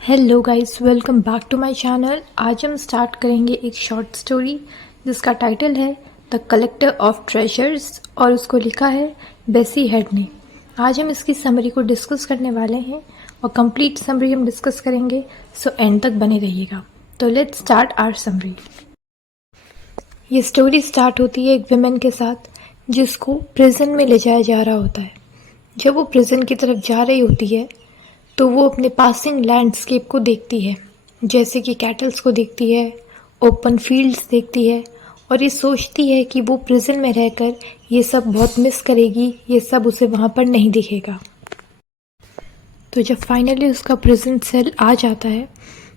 Hello guys, welcome back to my channel. आज हम start करेंगे एक शॉर्ट स्टोरी जिसका टाइटल है द कलेक्टर ऑफ ट्रेजर्स और उसको लिखा है बेसी हेड ने। आज हम इसकी समरी को डिस्कस करने वाले हैं और कंप्लीट समरी हम डिस्कस करेंगे, सो एंड तक बने रहिएगा। तो लेट्स स्टार्ट आवर समरी। ये स्टोरी स्टार्ट होती है एक विमेन के साथ जिसको प्रिजन में ले जाया जा रहा होता है। जब वो प्रिजन की तरफ जा रही होती है तो वो अपने पासिंग लैंडस्केप को देखती है, जैसे कि कैटल्स को देखती है, ओपन फील्ड्स देखती है और ये सोचती है कि वो प्रिजन में रहकर ये सब बहुत मिस करेगी, ये सब उसे वहाँ पर नहीं दिखेगा। तो जब फाइनली उसका प्रिजन सेल आ जाता है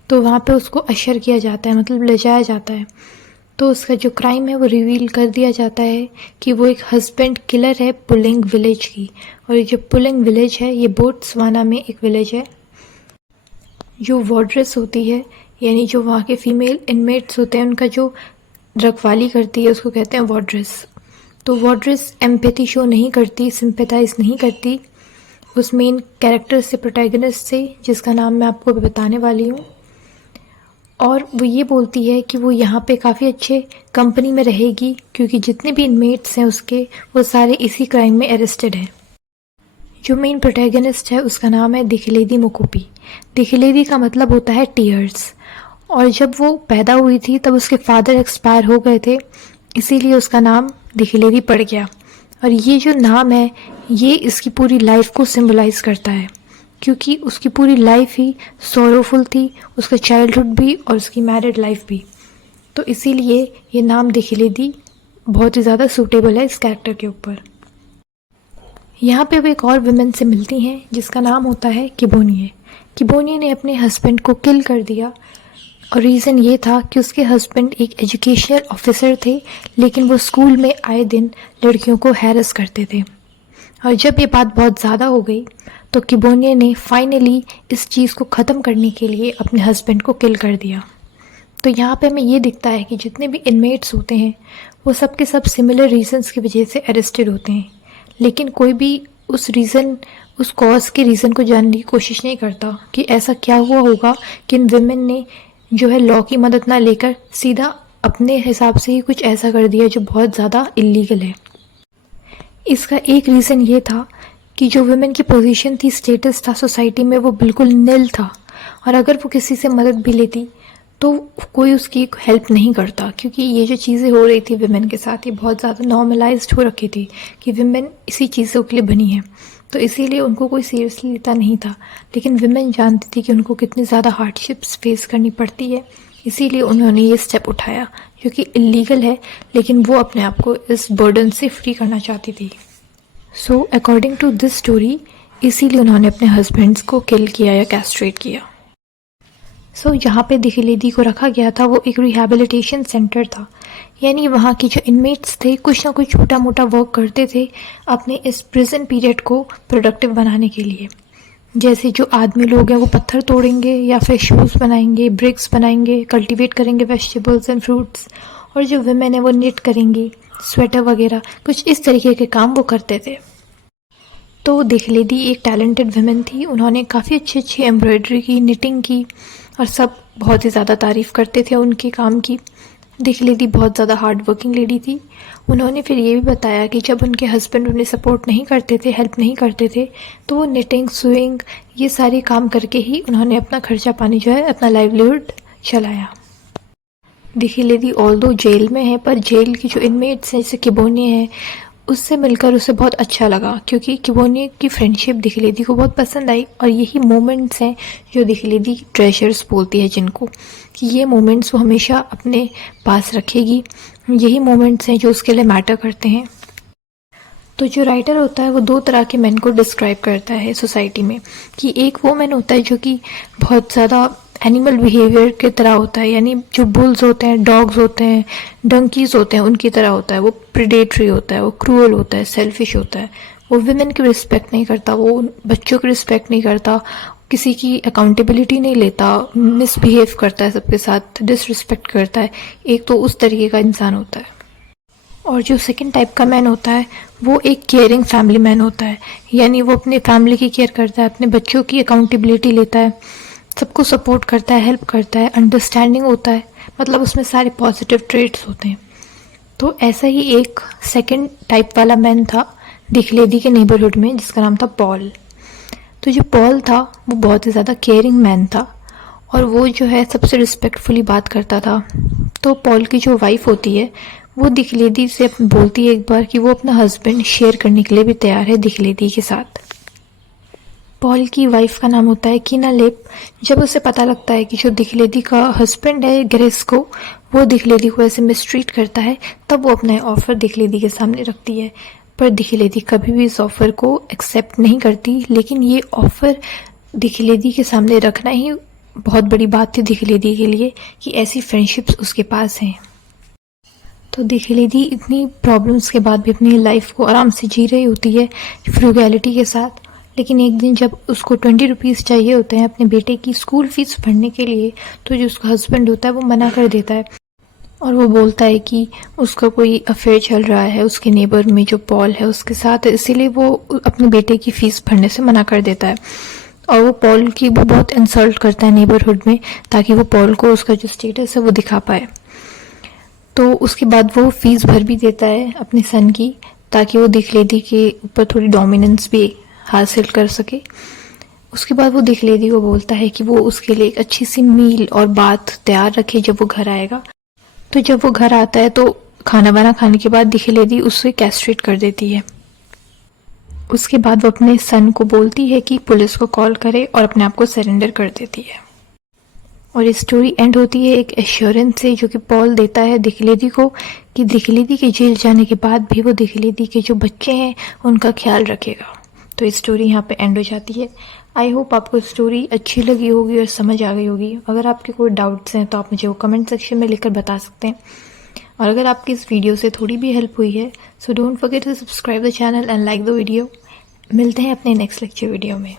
तो वहाँ पे उसको अशर किया जाता है, मतलब ले जाया जाता है। तो उसका जो क्राइम है वो रिवील कर दिया जाता है कि वो एक हस्बैंड किलर है पुलिंग विलेज की। और ये जो पुलिंग विलेज है ये बोट्सवाना में एक विलेज है। जो वार्ड्रेस होती है, यानी जो वहाँ के फीमेल इनमेट्स होते हैं उनका जो रखवाली करती है उसको कहते हैं वार्ड्रेस। तो वार्ड्रेस एम्पैथी शो नहीं करती, सिंपैथाइज नहीं करती उस मेन कैरेक्टर से, प्रोटैगनिस्ट से, जिसका नाम मैं आपको बताने वाली हूँ। और वो ये बोलती है कि वो यहाँ पे काफ़ी अच्छे कंपनी में रहेगी क्योंकि जितने भी इनमेट्स हैं उसके वो सारे इसी क्राइम में अरेस्टेड हैं। जो मेन प्रोटैगनिस्ट है उसका नाम है दिखलेदी मुकुपी। दिखलेदी का मतलब होता है टीयर्स। और जब वो पैदा हुई थी तब उसके फादर एक्सपायर हो गए थे, इसीलिए उसका नाम दिखलेदी पड़ गया। और ये जो नाम है ये इसकी पूरी लाइफ को सिंबलाइज करता है क्योंकि उसकी पूरी लाइफ ही सोरोफुल थी, उसका चाइल्डहुड भी और उसकी मैरिड लाइफ भी। तो इसीलिए ये नाम दिखलेदी बहुत ही ज़्यादा सूटेबल है इस कैरेक्टर के ऊपर। यहाँ पे वो एक और विमेन से मिलती हैं जिसका नाम होता है किबोनिए। किबोनिए ने अपने हस्बैंड को किल कर दिया और रीज़न ये था कि उसके हस्बैंड एक एजुकेशनल ऑफिसर थे, लेकिन वो स्कूल में आए दिन लड़कियों को हैरेस करते थे। और जब ये बात बहुत ज़्यादा हो गई तो किबोनिए ने फाइनली इस चीज़ को ख़त्म करने के लिए अपने हस्बैंड को किल कर दिया। तो यहाँ पे हमें ये दिखता है कि जितने भी इनमेट्स होते हैं वो सब के सब सिमिलर रीजंस की वजह से अरेस्टेड होते हैं, लेकिन कोई भी उस रीज़न, उस कॉज के रीज़न को जानने की कोशिश नहीं करता कि ऐसा क्या हुआ होगा कि इन विमेन ने जो है लॉ की मदद ना लेकर सीधा अपने हिसाब से ही कुछ ऐसा कर दिया जो बहुत ज़्यादा इलीगल है। इसका एक रीज़न ये था कि जो वुमेन की पोजीशन थी, स्टेटस था सोसाइटी में, वो बिल्कुल नील था। और अगर वो किसी से मदद भी लेती तो कोई उसकी हेल्प नहीं करता क्योंकि ये जो चीज़ें हो रही थी वुमेन के साथ ये बहुत ज़्यादा नॉर्मलाइज्ड हो रखी थी कि वुमेन इसी चीज़ों के लिए बनी है, तो इसीलिए उनको कोई सीरियसली लेता नहीं था। लेकिन वुमेन जानती थी कि उनको कितनी ज़्यादा हार्डशिप्स फेस करनी पड़ती है, इसीलिए उन्होंने ये स्टेप उठाया जो कि इलीगल है, लेकिन वो अपने आप को इस बर्डन से फ्री करना चाहती थी। So according to this story इसीलिए उन्होंने अपने हस्बैंड्स को किल किया या कैस्ट्रेट किया। सो यहाँ पे दिखलेदी को रखा गया था, वो एक रिहैबिलिटेशन सेंटर था, यानी वहाँ के जो इनमेट्स थे कुछ ना कुछ छोटा मोटा वर्क करते थे अपने इस प्रिजन पीरियड को प्रोडक्टिव बनाने के लिए। जैसे जो आदमी लोग हैं वो पत्थर तोड़ेंगे या फिर शूज़ बनाएंगे, ब्रिक्स बनाएंगे, कल्टीवेट करेंगे वेजिटेबल्स एंड फ्रूट्स। और जो वुमेन है वो निट करेंगी, स्वेटर वगैरह, कुछ इस तरीके के काम वो करते थे। तो दिखलेदी एक टैलेंटेड वुमेन थी, उन्होंने काफ़ी अच्छी अच्छी एम्ब्रॉयडरी की, निटिंग की और सब बहुत ही ज़्यादा तारीफ़ करते थे उनके काम की। दिखलेदी बहुत ज़्यादा हार्ड वर्किंग लेडी थी। उन्होंने फिर ये भी बताया कि जब उनके हस्बैंड उन्हें सपोर्ट नहीं करते थे, हेल्प नहीं करते थे, तो वो निटिंग, सुइंग, ये सारे काम करके ही उन्होंने अपना खर्चा पानी जो है, अपना लाइवलीहुड चलाया। दिखलेदी ऑल्दो जेल में है, पर जेल की जो इनमेट्स हैं जैसे किबोनिए है उससे मिलकर उसे बहुत अच्छा लगा क्योंकि किबोनिए की फ्रेंडशिप दिखलेदी को बहुत पसंद आई। और यही मोमेंट्स हैं जो दिखलेदी ट्रेजर्स बोलती है जिनको, कि ये मोमेंट्स वो हमेशा अपने पास रखेगी, यही मोमेंट्स हैं जो उसके लिए मैटर करते हैं। तो जो राइटर होता है वो दो तरह के मैन को डिस्क्राइब करता है सोसाइटी में, कि एक वो मैन होता है जो कि बहुत ज़्यादा एनिमल बिहेवियर की तरह होता है, यानी जो बुल्स होते हैं, डॉग्स होते हैं, डंकीज होते हैं, उनकी तरह होता है। वो प्रेडेटरी होता है, वो क्रूअल होता है, सेल्फिश होता है, वो वुमेन की रिस्पेक्ट नहीं करता, वो बच्चों की रिस्पेक्ट नहीं करता, किसी की अकाउंटेबिलिटी नहीं लेता, मिसबिहेव करता है सबके साथ, डिसरिस्पेक्ट करता है। एक तो उस तरीके का इंसान होता है। और जो सेकंड टाइप का मैन होता है वो एक केयरिंग फैमिली मैन होता है, यानी वो अपने फैमिली की केयर करता है, अपने बच्चों की अकाउंटेबिलिटी लेता है, सबको सपोर्ट करता है, हेल्प करता है, अंडरस्टैंडिंग होता है, मतलब उसमें सारे पॉजिटिव ट्रेट्स होते हैं। तो ऐसा ही एक सेकंड टाइप वाला मैन था दिखलेदी के नेबरहुड में, जिसका नाम था पॉल। तो जो पॉल था वो बहुत ही ज़्यादा केयरिंग मैन था और वो जो है सबसे रिस्पेक्टफुली बात करता था। तो पॉल की जो वाइफ होती है वो दिखलेदी से बोलती है एक बार कि वो अपना हस्बैंड शेयर करने के लिए भी तैयार है दिखलेदी के साथ। पॉल की वाइफ का नाम होता है कीना लेप। जब उसे पता लगता है कि जो दिखलेदी का हस्बैंड है ग्रेस्को, वो दिखलेदी को ऐसे मिसट्रीट करता है, तब वो अपना ऑफ़र दिखलेदी के सामने रखती है। पर दिखलेदी कभी भी इस ऑफ़र को एक्सेप्ट नहीं करती, लेकिन ये ऑफ़र दिखलेदी के सामने रखना ही बहुत बड़ी बात थी दिखलेदी के लिए कि ऐसी फ्रेंडशिप्स उसके पास हैं। तो दिखलेदी इतनी प्रॉब्लम्स के बाद भी अपनी लाइफ को आराम से जी रही होती है फ्रूगैलिटी के साथ। लेकिन एक दिन जब उसको 20 रुपीज़ चाहिए होते हैं अपने बेटे की स्कूल फीस भरने के लिए, तो जो उसका हस्बैंड होता है वो मना कर देता है और वो बोलता है कि उसका कोई अफेयर चल रहा है उसके नेबर में जो पॉल है उसके साथ, इसीलिए वो अपने बेटे की फ़ीस भरने से मना कर देता है। और वो पॉल की वो बहुत इंसल्ट करता है नेबरहुड में, ताकि वो पॉल को उसका जो स्टेटस है वो दिखा पाए। तो उसके बाद वो फ़ीस भर भी देता है अपने सन की, ताकि वो दिखलेदी के ऊपर थोड़ी डोमिनेंस भी हासिल कर सके। उसके बाद वो दिखलेदी को बोलता है कि वो उसके लिए एक अच्छी सी मील और बात तैयार रखे जब वो घर आएगा। तो जब वो घर आता है तो खाना वाना खाने के बाद दिखलेदी उसे कैस्ट्रेट कर देती है। उसके बाद वो अपने सन को बोलती है कि पुलिस को कॉल करे और अपने आप को सरेंडर कर देती है। और ये स्टोरी एंड होती है एक एश्योरेंस से जो कि पॉल देता है दिखलेदी को कि दिखलेदी के जेल जाने के बाद भी वो दिखलेदी के जो बच्चे हैं उनका ख्याल रखेगा। तो ये स्टोरी यहाँ पे एंड हो जाती है। आई होप आपको स्टोरी अच्छी लगी होगी और समझ आ गई होगी। अगर आपके कोई डाउट्स हैं तो आप मुझे वो कमेंट सेक्शन में लिखकर बता सकते हैं। और अगर आपकी इस वीडियो से थोड़ी भी हेल्प हुई है so don't forget to subscribe the channel and like the video. मिलते हैं अपने नेक्स्ट लेक्चर वीडियो में।